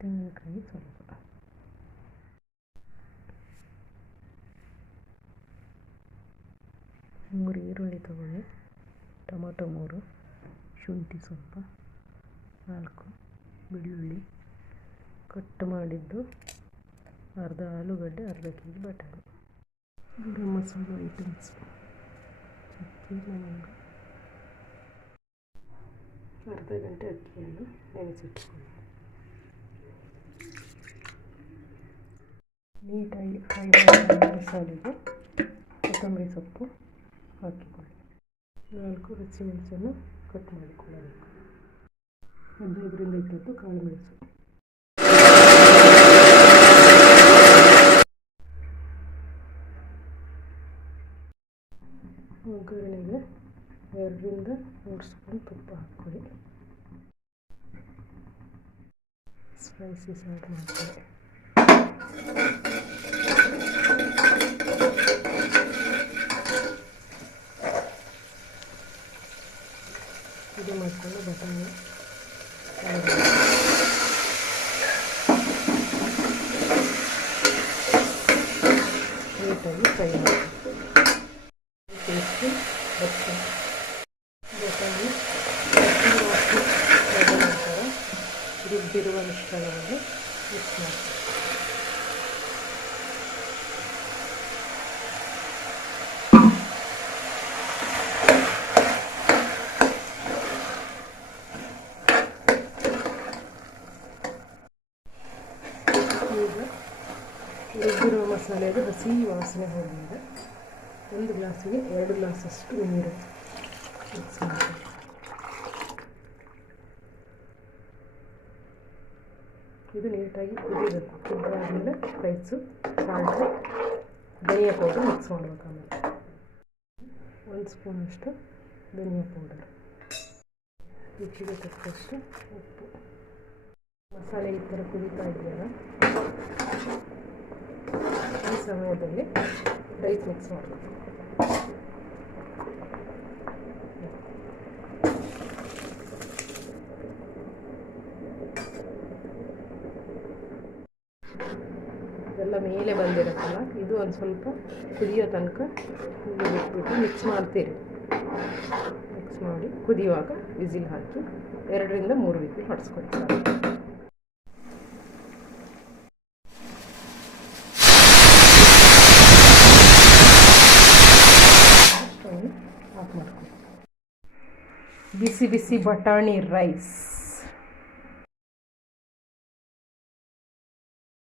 ತೆಂಗಿನಕಾಯಿ ಸ್ವಲ್ಪ, ಮೂರು ಈರುಳ್ಳಿ ತಗೊಳ್ಳಿ, ಟೊಮೊಟೊ 3, ಶುಂಠಿ ಸ್ವಲ್ಪ, 4 ಬೆಳ್ಳುಳ್ಳಿ, ಕಟ್ ಮಾಡಿದ್ದು, ಅರ್ಧ ಆಲೂಗಡ್ಡೆ, ಅರ್ಧ ಕೆ ಜಿ ಬಟಾಣಿ, ಗರಂ ಮಸಾಲೆ ಐಟಮ್ಸ್, ಚಕ್ಕೆ ಲವಂಗ, ಅರ್ಧ ಗಂಟೆ ಅಕ್ಕಿಯನ್ನು ನೆನೆಸಿಟ್ಕೊಳ್ಳಿ. ನೀಟಾಗಿ ಫ್ರೈ ಮಾಡಿದ ಮಸಾಲೆಗೆ ಕೊತ್ತಂಬರಿ ಸೊಪ್ಪು ಹಾಕಿಕೊಳ್ಳಿ. 4 ಹಸಿಮೆಣಸನ್ನು ಕಟ್ ಮಾಡಿಕೊಳ್ಳಬೇಕು. 15ರಿಂದ 20 ಕಾಳು ಮೆಣಸು. ಒಗ್ಗರಣೆಗೆ 2ರಿಂದ 3 ಸ್ಪೂನ್ ತುಪ್ಪ ಹಾಕ್ಕೊಳ್ಳಿ. ಸ್ಪೈಸಸ್ ಆ್ಯಡ್ ಮಾಡ್ಕೊಳ್ಳಿ. ಇದು ಮಾಡಿಕೊಂಡು ಬಟಾಣಿ ನೀಟಾಗಿ ಫ್ರೈ ಮಾಡಿ. ಟೇಸ್ಟು ಬಟಾಣಿ ನಂತರ ರುಬ್ಬಿರುವ ಮಿಶ್ರಣವನ್ನು ಮಿಕ್ಸ್ ಮಾಡಿ. ಈಗ ರುಬ್ಬಿರುವ ಮಸಾಲೆಗೆ ಹಸಿ ವಾಸನೆ ಹೋಗಿದೆ. 1 ಗ್ಲಾಸಿಗೆ 2 ಗ್ಲಾಸಷ್ಟು ನೀರು ಮಿಕ್ಸ್ ಮಾಡಿ. ಇದು ನೀಟಾಗಿ ಕುದಿಬೇಕು. ಕುದ್ದಾದಮೇಲೆ ರೈಸು, ಸಾಲ್ಟು, ಧನಿಯಾ ಪೌಡರ್ ಮಿಕ್ಸ್ ಮಾಡಬೇಕು. ಆಮೇಲೆ 1 ಸ್ಪೂನಷ್ಟು ಧನಿಯಾ ಪೌಡರ್, ರುಚಿಗೆ ತಕ್ಕಷ್ಟು ಉಪ್ಪು. ಮಸಾಲೆ ಈ ಥರ ಕುದೀತಾ ಇದೆಯಲ್ಲ, ಈ ಸಮಯದಲ್ಲಿ ರೈಸ್ ಮಿಕ್ಸ್ ಮಾಡಬೇಕು. ಎಲ್ಲ ಮೇಲೆ ಬಂದಿರುತ್ತಲ್ಲ, ಇದು ಒಂದು ಸ್ವಲ್ಪ ಕುದಿಯೋ ತನಕ ಇಲ್ಲಿ ಬಿಟ್ಬಿಟ್ಟು ಮಿಕ್ಸ್ ಮಾಡ್ತೀರಿ. ಮಿಕ್ಸ್ ಮಾಡಿ ಕುದಿಯುವಾಗ ವಿಸಿಲ್ ಹಾಕಿ 2ರಿಂದ 3 ವಿಸಿಲ್ ಹೊಡೆಸ್ಕೊಳ್ತಾರೆ. ಆಫ್ ಮಾಡ್ಕೊಳ್ಳಿ. ಬಿಸಿ ಬಿಸಿ ಬಟಾಣಿ ರೈಸ್.